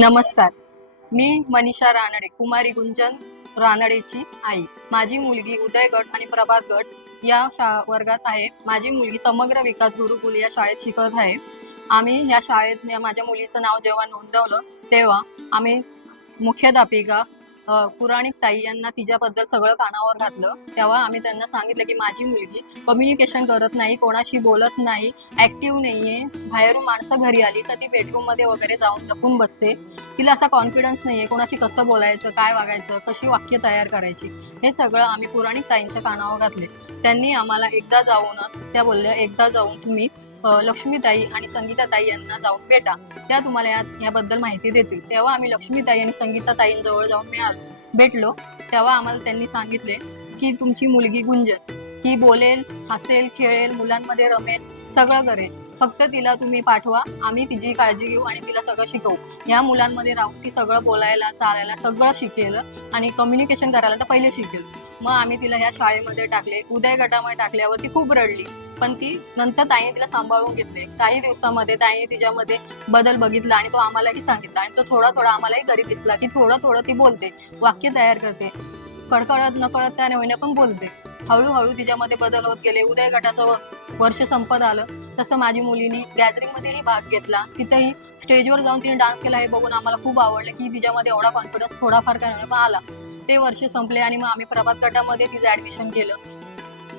नमस्कार. मी मनीषा रानडे कुमारी गुंजन रानडेची आई. माझी मुलगी उदय गट आणि प्रभात गट या शा वर्गात आहे. माझी मुलगी समग्र विकास गुरुकुल या शाळेत शिकत आहे. आम्ही या शाळेत माझ्या मुलीचं नाव जेव्हा नोंदवलं तेव्हा आम्ही मुख्याध्यापिका पुराणिक ताई यांना तिच्याबद्दल सगळं कानावर घातलं. तेव्हा आम्ही त्यांना सांगितलं की माझी मुलगी कम्युनिकेशन करत नाही कोणाशी बोलत नाही ऍक्टिव्ह नाहीये. बाहेरून माणसं घरी आली तर ती बेडरूममध्ये वगैरे जाऊन लपून बसते. तिला असा कॉन्फिडन्स नाहीये कोणाशी कसं बोलायचं काय वागायचं कशी वाक्य तयार करायची. हे सगळं आम्ही पुराणिक ताईंच्या कानावर घातले. त्यांनी आम्हाला एकदा जाऊनच त्या बोलल्या एकदा जाऊन तुम्ही लक्ष्मीताई आणि संगीताताई यांना जाऊन भेटा. त्या तुम्हाला या याबद्दल माहिती देतील. तेव्हा आम्ही लक्ष्मीताई आणि संगीताताईंजवळ जाऊन मिळालो भेटलो. तेव्हा आम्हाला त्यांनी सांगितले की तुमची मुलगी गुंजन. ही बोलेल हसेल खेळेल मुलांमध्ये रमेल सगळं करेल. फक्त तिला तुम्ही पाठवा. आम्ही तिची काळजी घेऊ आणि तिला सगळं शिकवू. या मुलांमध्ये राहून ती सगळं बोलायला चालायला सगळं शिकेल आणि कम्युनिकेशन करायला तर पहिले शिकेल. मग आम्ही तिला ह्या शाळेमध्ये टाकले उदय गटामध्ये टाकल्यावर ती खूप रडली. पण ती नंतर ताईने तिला सांभाळून घेतले. काही दिवसामध्ये ताईने तिच्यामध्ये बदल बघितला आणि तो आम्हालाही सांगितला आणि तो थोडा थोडा आम्हालाही घरी दिसला की थोडं थोडं ती बोलते वाक्य तयार करते. कडकडत नकळत त्या नवीन पण बोलते. हळूहळू तिच्यामध्ये बदल होत गेले. उदय गटाचं वर्ष संपत आलं. तसं माझी मुलीनी गॅदरिंगमध्येही भाग घेतला. तिथेही स्टेजवर जाऊन तिने डान्स केला हे बघून आम्हाला खूप आवडलं की तिच्यामध्ये एवढा कॉन्फिडन्स थोडाफार काय आला. ते वर्ष संपले आणि मग आम्ही प्रभात गटामध्ये तिचं ऍडमिशन केलं.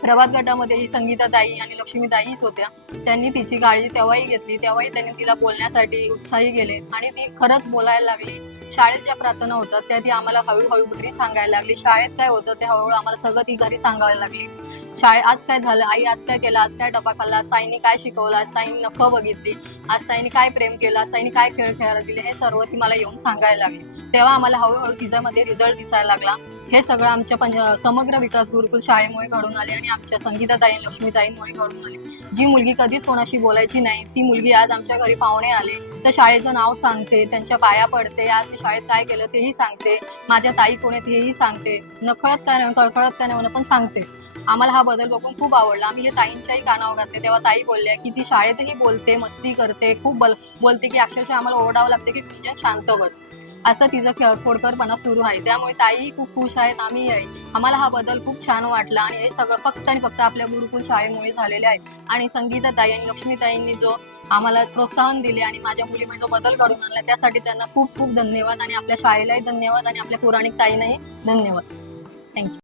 प्रभात गटामध्ये ही संगीताताई आणि लक्ष्मीताईच होत्या त्यांनी तिची काळजी तेव्हाही घेतली. तेव्हाही त्यांनी तिला बोलण्यासाठी उत्साही केले आणि ती खरंच बोलायला लागली. शाळेत ज्या प्रार्थना होतात त्या ती आम्हाला हळूहळू घरी सांगायला लागली. शाळेत काय होतं ते हळूहळू आम्हाला सगळं ती घरी सांगायला लागली. शाळेत आज काय झालं? आई आज काय केलं? आज काय डबा खाल्ला? आज ताईंनी काय शिकवलं? आज ताईंनी नखं बघितली. आज ताईंनी काय प्रेम केलं? आज ताईंनी काय खेळ खेळायला दिले? हे सर्व ती मला येऊन सांगायला लागली. तेव्हा आम्हाला हळूहळू तिच्यामध्ये रिझल्ट दिसायला लागला. हे सगळं आमच्या पंज समग्र विकास गुरुकुल शाळेमुळे घडून आले आणि आमच्या संगीताताई लक्ष्मीताईंमुळे घडून आले. जी मुलगी कधीच कोणाशी बोलायची नाही ती मुलगी आज आमच्या घरी पाहुणे आले. तर शाळेचं नाव सांगते त्यांच्या पाया पडते आज मी शाळेत काय केलं तेही सांगते माझ्या ताई कोण आहेत हेही सांगते नकळत काय नाही कळकळत काय नाही पण सांगते. आम्हाला हा बदल बघून खूप आवडला. आम्ही हे ताईंच्याही कानावर घातले. तेव्हा ताई बोलल्या की ती शाळेतही बोलते मस्ती करते खूप बल बोलते की अक्षरशः आम्हाला ओरडावं लागते की तुमच्या शांत बस. असं तिचं खे- खोडकरपणा सुरू आहे. त्यामुळे ताई खूप खुश आहेत. आम्ही आहे आम्हाला हा बदल खूप छान वाटला आणि हे सगळं फक्त आणि फक्त आपल्या गुरुकुल शाळेमुळे झालेले आहे. आणि संगीताताई आणि लक्ष्मीताईंनी जो आम्हाला प्रोत्साहन दिले आणि माझ्या मुलीमध्ये जो बदल घडून आणला त्यासाठी त्यांना खूप खूप धन्यवाद आणि आपल्या शाळेलाही धन्यवाद आणि आपल्या पौराणिक ताईंनाही धन्यवाद. थँक्यू